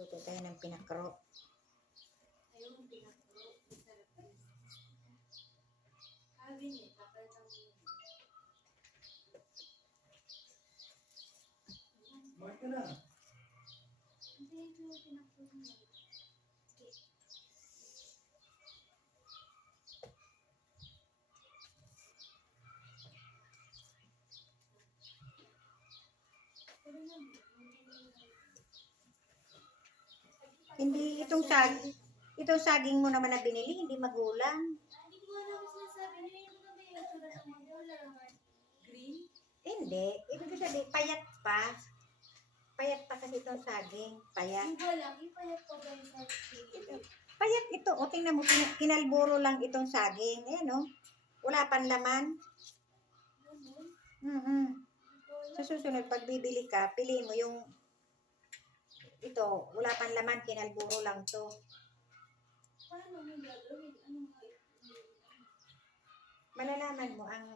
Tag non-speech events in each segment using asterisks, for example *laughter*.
Luto tayo ng pinakro. Ayun, pinakuro. Masarap yun. Sabi niya, papalitan mo yun. Mark na. Hindi, ito yung pinakuro niya. Pero yun, Hindi itong sag itong saging mo naman na binili, hindi magulang. Hindi ko alam kung sinasabi niyo yun na may itsura ng magulang. Green? Hindi. Ibig sabihin, payat pa. Payat pa kasi itong saging. Payat. Ang wala, ipayat pa ba yung sa Ito. Payat ito. O, tingnan mo, kin- kinalburo lang itong saging. Ayan, o. Wala pang laman. Hindi alam. Sa susunod, pag bibili ka, piliin mo yung ito, wala pang laman, kinalburo lang to. Mo? Anong Malalaman mo ang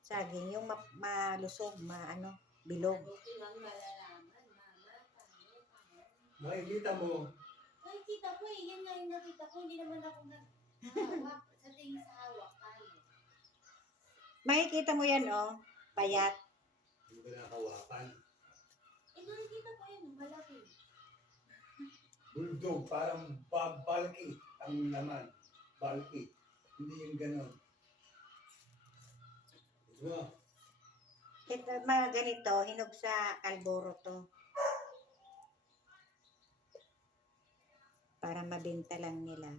saging, yung ma- malusog, maano, bilog. Makikita mo. Nakikita ko eh. Yan nga yung nakita ko. Hindi naman ako naghawak. sa tingin sa hawak. Makikita mo yan, oh, payat. Hindi ka nakawakan. Malaki. Bulldog, parang ba- bulky ang laman. Bulky. Hindi yung ganon. Mo? Ito, mga ganito, hinog sa kalburo to. Para mabenta lang nila.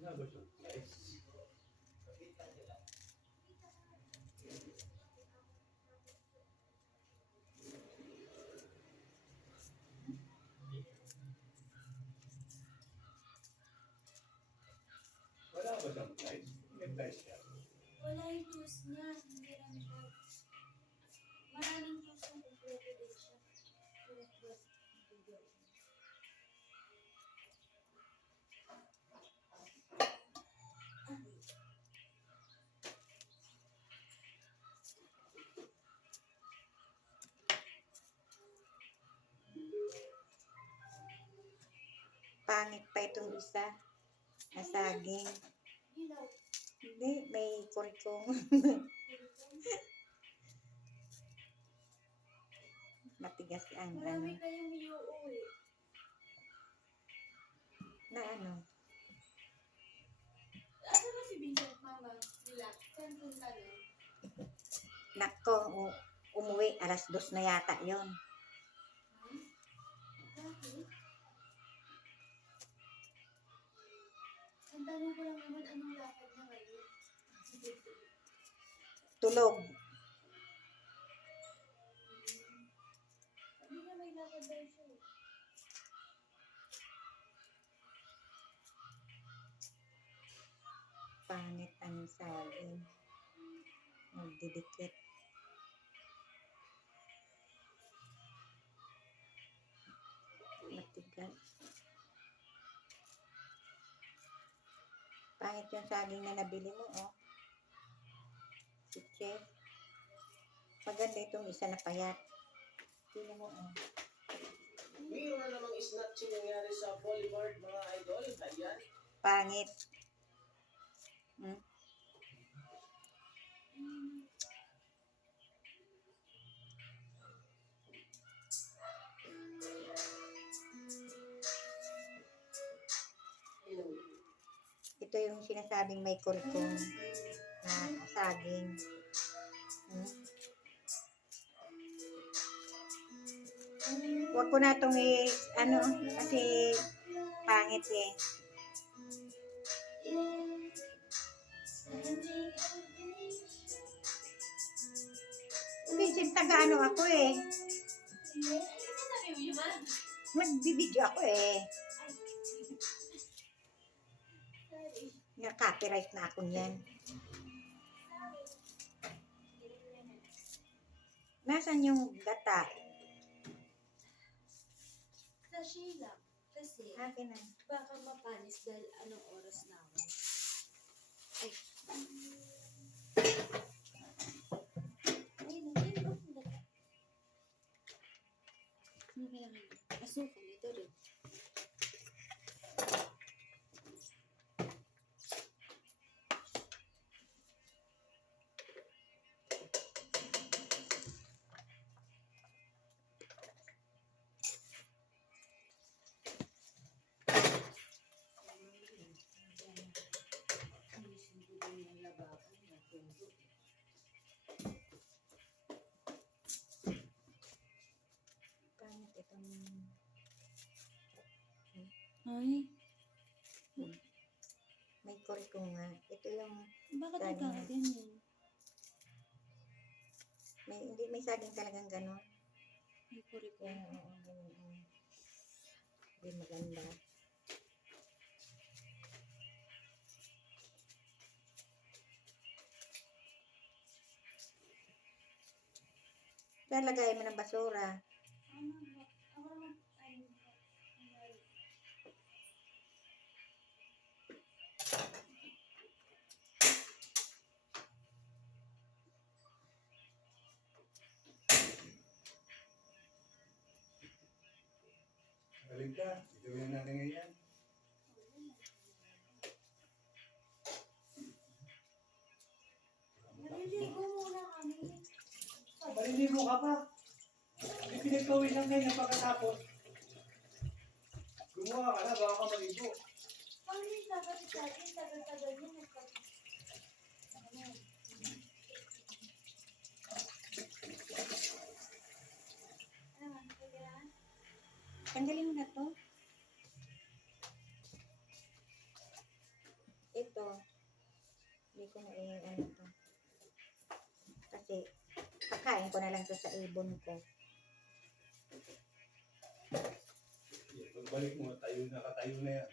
Wala ba siyang price? May price siya. Wala yung juice niya. Hindi lang siya. Maraming itong isa na saging. Hindi, may kurikong. *laughs* Matigas ang ano. Na ano. Ano ba si Vincent, mama? Nila? Saan punta nun? Nako, umuwi alas dos na yata yon. Tanong ko lang naman, anong lakad na ngayon? Tulog. Hindi na may lakad daw siya. eh. Pangit ang saging. Nagdidikit. Matigas. Pangit yung saging na nabili mo, oh. Si Chef. Maganda itong isa na payat. Tingnan mo, oh. Mayroon na namang snatching nangyari sa Boulevard, mga idol. Ayan. Pangit. Hmm? Ito yung sinasabing may kurkong na saging. Hmm? Huwag ko na itong i, ano, kasi pangit eh. ako eh. Ano sabi mo yun, ma'am? Magbibideo ako eh. Sorry. Nga-copyright na ako niyan. Nasaan yung gata? Sa Sheila. Kasi, Akin na. baka mapanis dahil anong oras na ako. Ay. Ayun, ayun, kailangan? Asukal, itong Ay, may kurikong nga. Ito yung bakit Ganyan. nagkakaganyan? may hindi may saging talagang ganon. May kuri ko. Yan, oo, ganun. oo. Hindi maganda. Lalagay mo ng basura. Ano ba? Ako naman, ay, ay, Galing ka. Gawin natin ngayon. Naliligo muna kami. Maliligo ka pa. May pinagpawin lang ngayon pagkatapos. Gumawa ka na, baka ka maligo. Kami dapat natin, tagal-tagal niya nagpag... Ano? Ano nga, kailangan? Tanggalin mo na to. Ito. Hindi ko na i- ano to. Kasi, kakain ko na lang to sa ibon ko. Pagbalik mo, tayo na katayo na yan.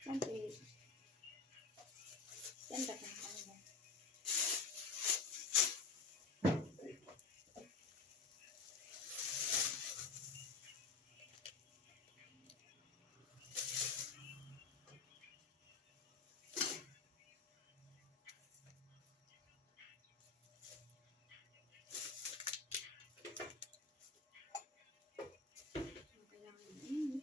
Siyempre, ganda ka na kanina. Kailangan yun.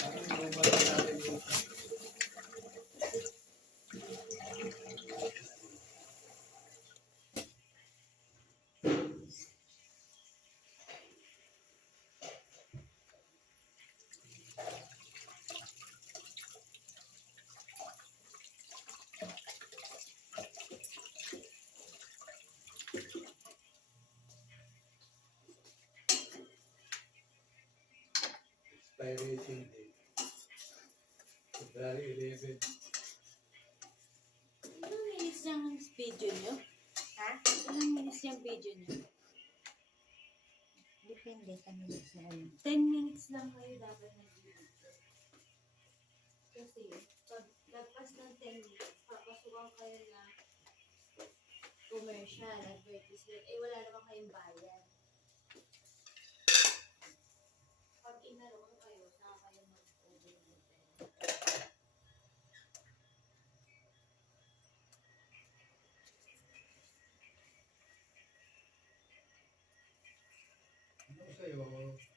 Parang bumalik natin yung date. February 11. Ilang minutes yung video nyo? Ha? Ilang minutes yung video nyo? Depende sa minutes na ano. 10 minutes lang kayo dapat nag-video. Kasi, pag lagpas ng 10 minutes, papasukan kayo na commercial, advertisement, eh wala naman kayong bayad. Pag inalok kayo, saka kayo mag-over Ano sa'yo?